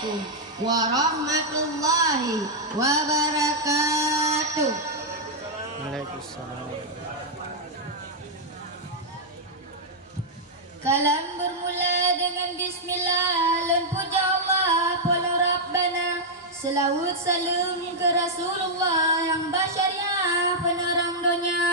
Assalamualaikum warahmatullahi wabarakatuh. Waalaikumsalam. Kalam bermula dengan bismillah, lan puja Allah pola Rabbana. Selawat salam ke Rasulullah yang bersyariah penerang dunia.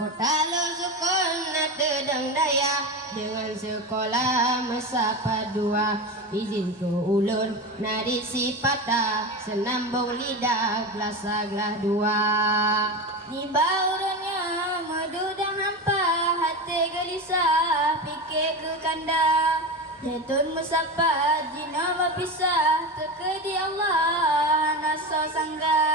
Kota lo sukun tedang daya dengan sekolah mesapa dua. Izin ke ulun nadi sipata senambung lidah gelas dua. Di baurannya madu dan hampa, hati gelisah fikir ke kanda. Jatun musafat jina berpisah, terkedi Allah nasa sangga.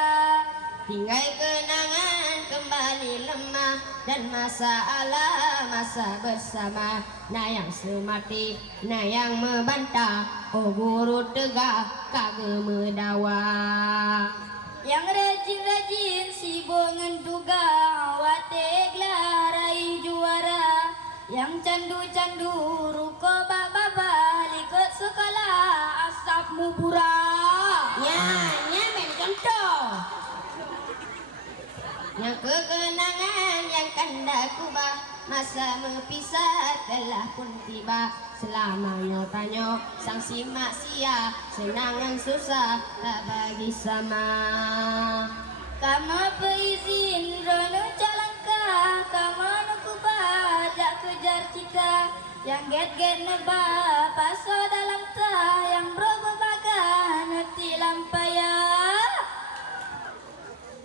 Tinggal kenangan kembali lemah dan masalah masa bersama. Nah yang semati, nah yang membantah, oh guru tegak kagak mendawa. Yang rajin-rajin sibuk ngenduga, wateglah raih juara. Yang candu-candu ruko baba likut sekolah asap mubura. Ya men contoh. Yang kekenangan yang kanda kubah, masa mempisah telah pun tiba. Selamanya tanya sang simak sia, senang dan susah tak bagi sama. Kamu berizin rono calangkah, kamu nukubah jak kejar cita. Yang get-get neba paso dalam tah, yang berubah bagan neti lampaya.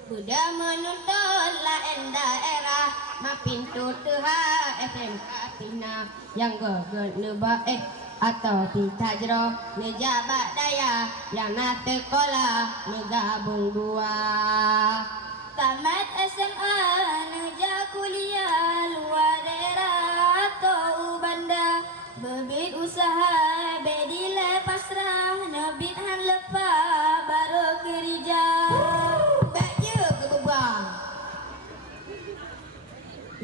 Budak menuntut lain daerah, ma pintu teha FMK Pina. Yang geget neba atau pita jero nejabat daya, yang nak sekolah negabung dua. Tamat SMA neja kuliah luar daerah atau banda. Berbit usaha bedile pasrah, nebit han lepas baru kerja.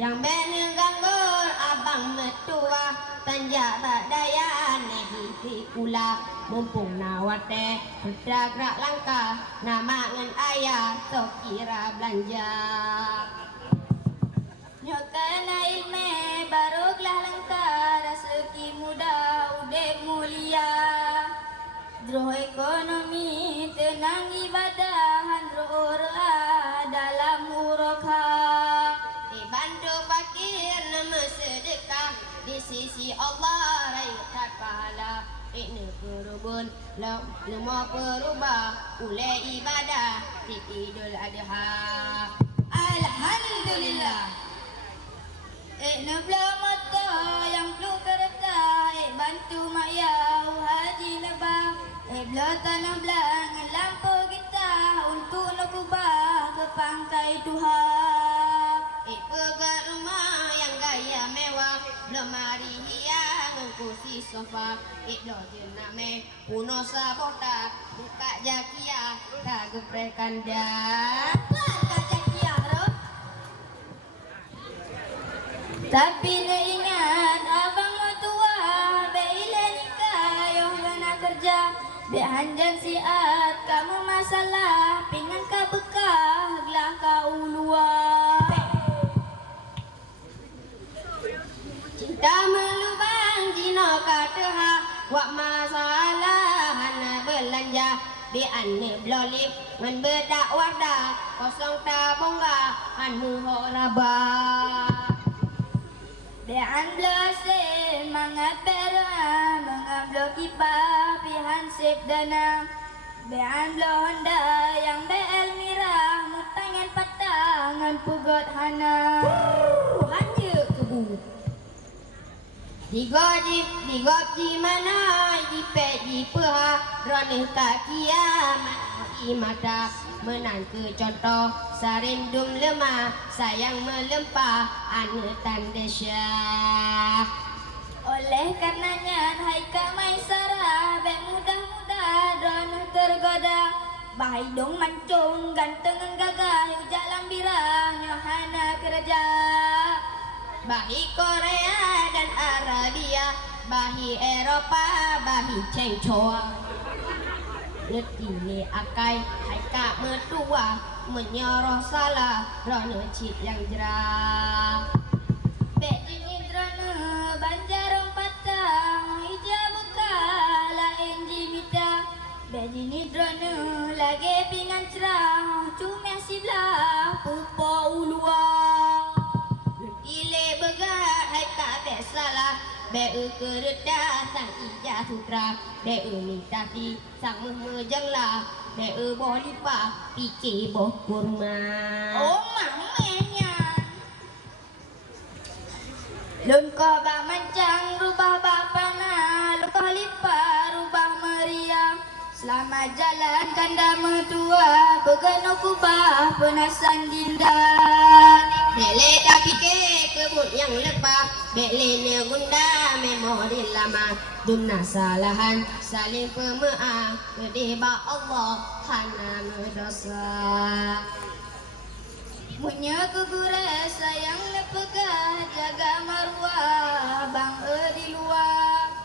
Yang bener ganggur abang metua, tanjak tak daya nehi kula. Mumpung nawate putra gerak langkah, nama ngen ayah sok kira belanja. Nyokana ilme baru kelah lengkar, rezeki muda udek mulia. Droh ekonomi tenang ibadah, handro dalam urokha. Bantu fakir nama sedekah, di sisi Allah raih tak pahala. Ini berubun lemah berubah oleh ibadah di Idul Adha. Alhamdulillah. Neblah mata yang perlu kereta, bantu mayau haji lebah. Belah tanah belang lampu kita, untuk nakubah ke pangkai Tuhan. Pegang rumah yang gaya mewah, lemari hiang kursi sofa. Lo jenak me puno sabota, buka jakia tak geprek kanda. Buka jakia roh. Tapi nak ingat abang tua, bila nikah yoh gana kerja. Be hanjan siat kamu masalah, pengen ka bekah gelah kau luar. Cinta melubang jino kateha, wak masalah hana belanja. Di ane blolip ngan bedak wardah, kosong tabongga anu horaba. Bean blose mangat pera, mangablo kipa pihan sip dana. Bean blo honda yang bel mirah, mutangan patangan pugot hana. Hanya kebu. Digop di mana di peha, ronih tak kiamat imata. Menantu contoh sarindum lemah, sayang melempah anu tandesya. Oleh karenanya hai Maisarah, be mudah-mudah ronih tergoda. Bahai dong mancung ganteng gagah, ujak lambirah nyohana kerja. Bahi Korea dan Arabia, bahi Eropa, bahi Cengcoa. letih akai hai kak mertua menyoroh salah rono cip yang jerah Bek jenis drone banjarong patang ija bekala enji mita Bek jenis drone lagi pingan cerah cuma sebelah pupo uluang Ile begat hai tak bek salah bek kereta sang ija sutra bek minta ti sang mejanglah bek bolipa pikir boh kurma Oh mamanya Lun ko ba mancang rubah bapana Lun ko lipa rubah meriah Selamat jalan kanda mertua Begano kubah penasan dinda Bele dah fikir kebun yang lepas Bele ni gunda memori lama Dumna salahan saling pemaaf Kedeba Allah hana berdosa Punya kegure sayang lepegah Jaga maruah bang di luar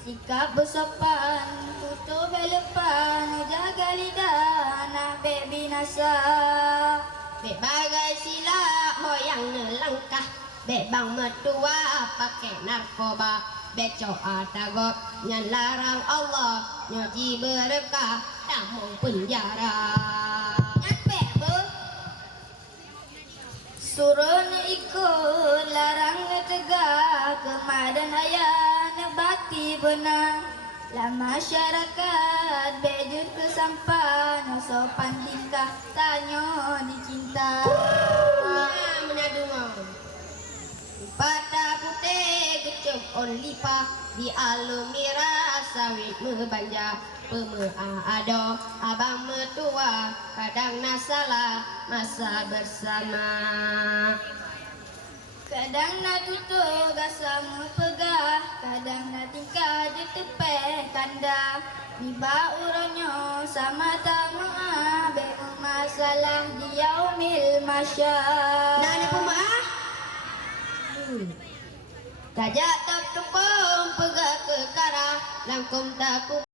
Sikap bersopan tutup belepan Jaga lidah nak bek binasa Bek bagai silap hoyang nelangkah Bek bang mertua pakai narkoba Bek coa tagok nyan larang Allah Nyoji berkah damung penjara Nyan bek ber Suruh ikut larang tegak Kemadan ayah bakti benar lah masyarakat bejut kesampan sopan tingkah tanya dicinta Menadung Pada putih gecup on lipa Di alumira sawit membanja Pemea ado abang mertua Kadang nasalah masa bersama Kadang nak tutup sama pegah Kadang nak tingkah di tepeh kanda Niba uronyo sama tamu'ah Bek masalah di yaumil masyar Nah ni pemaaf Kajak tak tepung pegah ke karah Langkum tak